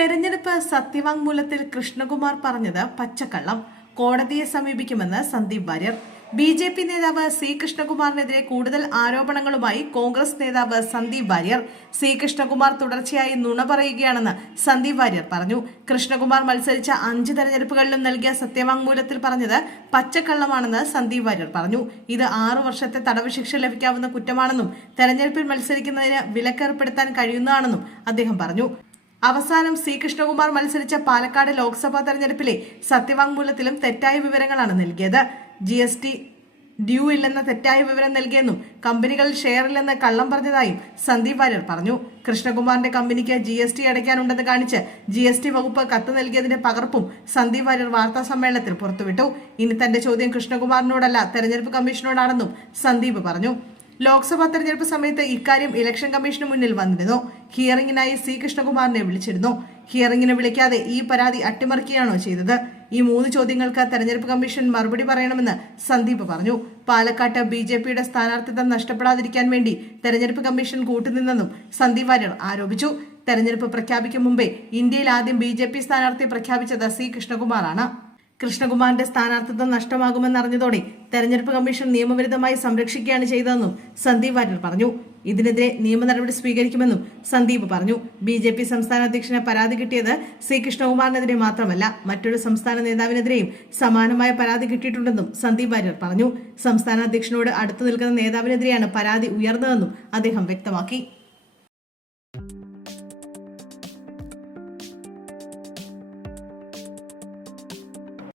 തെരഞ്ഞെടുപ്പ് സത്യവാങ്മൂലത്തിൽ കൃഷ്ണകുമാർ പറഞ്ഞത് പച്ചക്കള്ളം. കോടതിയെ സമീപിക്കുമെന്ന് Sandeep Warrier. B J P നേതാവ് സി കൃഷ്ണകുമാറിനെതിരെ കൂടുതൽ ആരോപണങ്ങളുമായി കോൺഗ്രസ് നേതാവ് സന്ദീപ് വാര്യർ. സി കൃഷ്ണകുമാർ തുടർച്ചയായി നുണ പറയുകയാണെന്ന് സന്ദീപ് വാര്യർ പറഞ്ഞു. കൃഷ്ണകുമാർ മത്സരിച്ച അഞ്ച് തെരഞ്ഞെടുപ്പുകളിലും നൽകിയ സത്യവാങ്മൂലത്തിൽ പറഞ്ഞത് പച്ചക്കള്ളമാണെന്ന് സന്ദീപ് വാര്യർ പറഞ്ഞു. ഇത് ആറു വർഷത്തെ തടവ് ശിക്ഷ ലഭിക്കാവുന്ന കുറ്റമാണെന്നും തെരഞ്ഞെടുപ്പിൽ മത്സരിക്കുന്നതിന് വിലക്കേർപ്പെടുത്താൻ കഴിയുന്നതാണെന്നും അദ്ദേഹം പറഞ്ഞു. അവസാനം സി കൃഷ്ണകുമാർ മത്സരിച്ച പാലക്കാട് ലോക്സഭാ തെരഞ്ഞെടുപ്പിലെ സത്യവാങ്മൂലത്തിലും തെറ്റായ വിവരങ്ങളാണ് നൽകിയത്. ജി എസ് ടി ഡ്യൂ ഇല്ലെന്ന തെറ്റായ വിവരം നൽകിയെന്നും കമ്പനികളിൽ ഷെയർ ഇല്ലെന്ന് കള്ളം പറഞ്ഞതായും സന്ദീപ് വാര്യർ പറഞ്ഞു. കൃഷ്ണകുമാറിന്റെ കമ്പനിക്ക് ജി എസ് ടി അടയ്ക്കാനുണ്ടെന്ന് കാണിച്ച് ജി എസ് ടി വകുപ്പ് കത്ത് നൽകിയതിന്റെ പകർപ്പും സന്ദീപ് വാര്യർ വാർത്താ സമ്മേളനത്തിൽ പുറത്തുവിട്ടു. ഇനി തന്റെ ചോദ്യം കൃഷ്ണകുമാറിനോടല്ല തെരഞ്ഞെടുപ്പ് കമ്മീഷനോടാണെന്നും സന്ദീപ് പറഞ്ഞു. ലോക്സഭാ തെരഞ്ഞെടുപ്പ് സമയത്ത് ഇക്കാര്യം ഇലക്ഷൻ കമ്മീഷന് മുന്നിൽ വന്നിരുന്നു. ഹിയറിംഗിനായി സി. കൃഷ്ണകുമാറിനെ വിളിച്ചിരുന്നു. ഹിയറിംഗിന് വിളിക്കാതെ ഈ പരാതി അട്ടിമറിക്കുകയാണോ ചെയ്തത്? ഈ മൂന്ന് ചോദ്യങ്ങൾക്ക് തെരഞ്ഞെടുപ്പ് കമ്മീഷൻ മറുപടി പറയണമെന്ന് സന്ദീപ് പറഞ്ഞു. പാലക്കാട്ട് ബി. ജെ. പിയുടെ സ്ഥാനാർത്ഥിത്വം നഷ്ടപ്പെടാതിരിക്കാൻ വേണ്ടി തെരഞ്ഞെടുപ്പ് കമ്മീഷൻ കൂട്ടുനിന്നെന്നും സന്ദീപ് വാര്യർ ആരോപിച്ചു. തെരഞ്ഞെടുപ്പ് പ്രഖ്യാപിക്കും മുമ്പേ ഇന്ത്യയിൽ ആദ്യം ബി. ജെ. പി സ്ഥാനാർത്ഥി പ്രഖ്യാപിച്ചത് സി. കൃഷ്ണകുമാറാണ്. കൃഷ്ണകുമാറിന്റെ സ്ഥാനാർത്ഥിത്വം നഷ്ടമാകുമെന്നറിഞ്ഞതോടെ തെരഞ്ഞെടുപ്പ് കമ്മീഷൻ നിയമവിരുദ്ധമായി സംരക്ഷിക്കുകയാണ് ചെയ്തതെന്നും സന്ദീപ് വാര്യർ പറഞ്ഞു. ഇതിനെതിരെ നിയമ നടപടി സ്വീകരിക്കുമെന്നും സന്ദീപ് പറഞ്ഞു. ബി ജെ പി സംസ്ഥാന അധ്യക്ഷന് പരാതി കിട്ടിയത് സി കൃഷ്ണകുമാറിനെതിരെ മാത്രമല്ല മറ്റൊരു സംസ്ഥാന നേതാവിനെതിരെയും സമാനമായ പരാതി കിട്ടിയിട്ടുണ്ടെന്നും സന്ദീപ് വാര്യർ പറഞ്ഞു. സംസ്ഥാന അധ്യക്ഷനോട് അടുത്തു നിൽക്കുന്ന നേതാവിനെതിരെയാണ് പരാതി ഉയർന്നതെന്നും അദ്ദേഹം വ്യക്തമാക്കി.